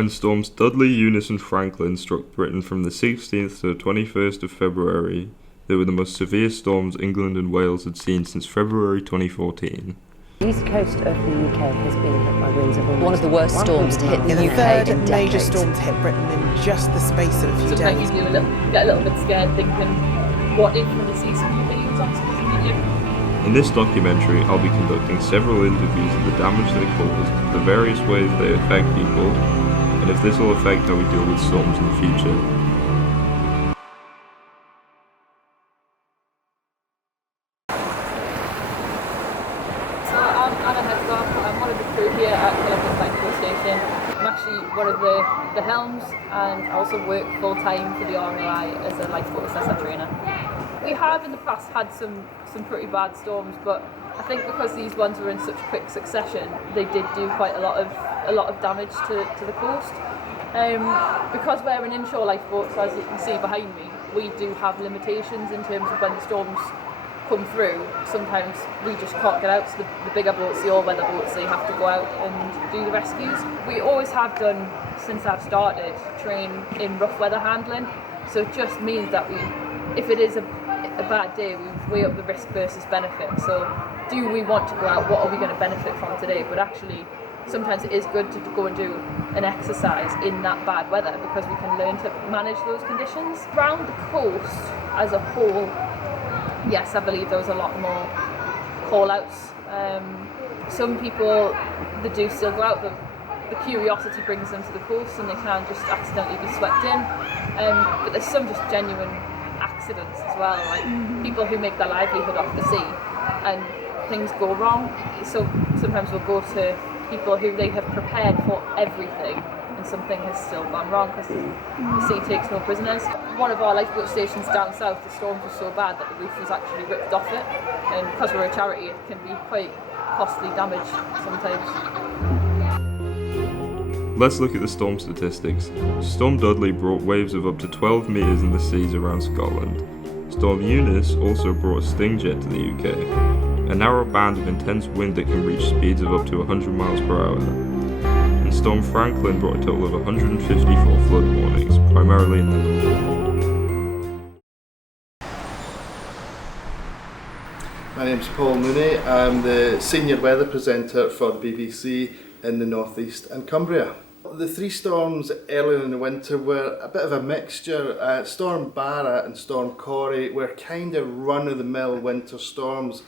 When storms Dudley, Eunice and Franklin struck Britain from the 16th to the 21st of February, they were the most severe storms England and Wales had seen since February 2014. The east coast of the UK has been hit by winds of almost one of the worst storms to hit the UK third in decades. major storm to hit Britain in just the space of a few days. Sometimes you get a little bit scared thinking, what if when they see some of the videos on social media? In this documentary, I'll be conducting several interviews of the damage they caused, the various ways they affect people, and if this will affect how we deal with storms in the future. So I'm Anna Hedgard, I'm one of the crew here at Turbulence Station. I'm actually one of the helms, and I also work full-time for the RMI as a lifeboat assessor trainer. We have in the past had some pretty bad storms, but I think because these ones were in such quick succession, they did do quite a lot of damage to the coast. Because we're an inshore lifeboat, so as you can see behind me, we do have limitations in terms of when the storms come through. Sometimes we just can't get out, so the bigger boats, the all-weather boats, they have to go out and do the rescues. We always have done, since I've started, train in rough weather handling, so it just means that if it is a bad day, we weigh up the risk versus benefit. So do we want to go out, what are we going to benefit from today? But actually sometimes it is good to go and do an exercise in that bad weather, because we can learn to manage those conditions. Around the coast as a whole, yes, I believe there was a lot more call-outs. Some people, they do still go out, the curiosity brings them to the coast and they can just accidentally be swept in. But there's some just genuine accidents as well, like people who make their livelihood off the sea and things go wrong. So sometimes we'll go to people who they have prepared for everything and something has still gone wrong because the sea takes no prisoners. One of our lifeboat stations down south, the storms were so bad that the roof was actually ripped off it, and because we're a charity it can be quite costly damage sometimes. Let's look at the storm statistics. Storm Dudley brought waves of up to 12 metres in the seas around Scotland. Storm Eunice also brought a sting jet to the UK, a narrow band of intense wind that can reach speeds of up to 100 miles per hour. And Storm Franklin brought a total of 154 flood warnings, primarily in the north. My name's Paul Mooney. I'm the senior weather presenter for the BBC in the North-East and Cumbria. The three storms earlier in the winter were a bit of a mixture. Storm Barra and Storm Corrie were kind of run-of-the-mill winter storms.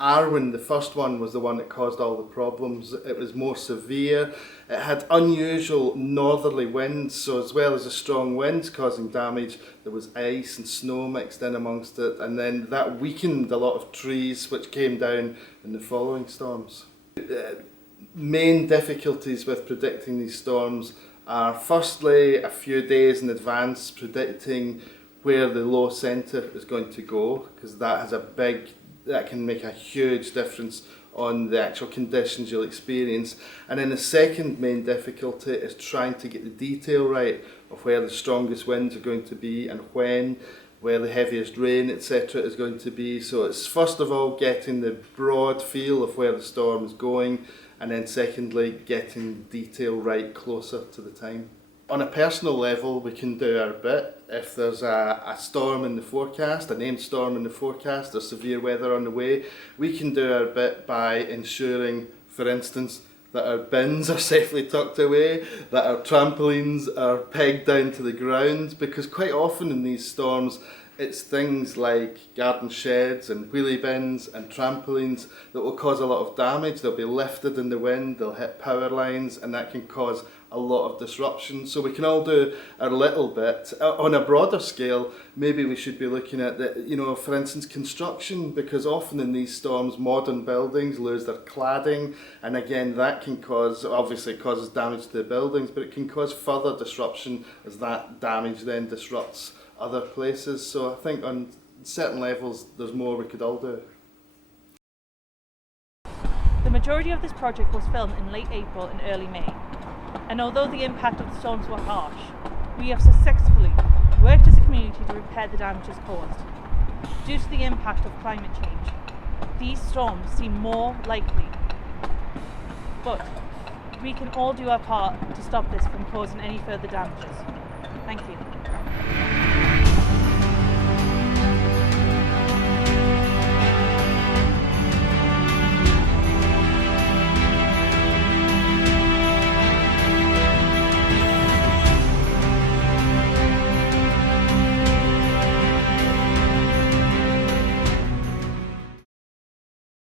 Arwen, the first one, was the one that caused all the problems. It was more severe. It had unusual northerly winds, so as well as the strong winds causing damage, there was ice and snow mixed in amongst it, and then that weakened a lot of trees which came down in the following storms. Main difficulties with predicting these storms are firstly a few days in advance predicting where the low centre is going to go, because that can make a huge difference on the actual conditions you'll experience. And then the second main difficulty is trying to get the detail right of where the strongest winds are going to be and when, where the heaviest rain, etc. is going to be. So it's first of all getting the broad feel of where the storm is going, and then secondly getting detail right closer to the time. On a personal level, we can do our bit. If there's a storm in the forecast, a named storm in the forecast, there's severe weather on the way, we can do our bit by ensuring, for instance, that our bins are safely tucked away, that our trampolines are pegged down to the ground, because quite often in these storms, it's things like garden sheds and wheelie bins and trampolines that will cause a lot of damage. They'll be lifted in the wind, they'll hit power lines, and that can cause a lot of disruption. So we can all do our little bit. On a broader scale, maybe we should be looking at, for instance, construction, because often in these storms, modern buildings lose their cladding, and again, that can cause, obviously it causes damage to the buildings, but it can cause further disruption as that damage then disrupts other places. So I think on certain levels there's more we could all do. The majority of this project was filmed in late April and early May, and although the impact of the storms were harsh, we have successfully worked as a community to repair the damages caused. Due to the impact of climate change, these storms seem more likely, but we can all do our part to stop this from causing any further damages. Thank you.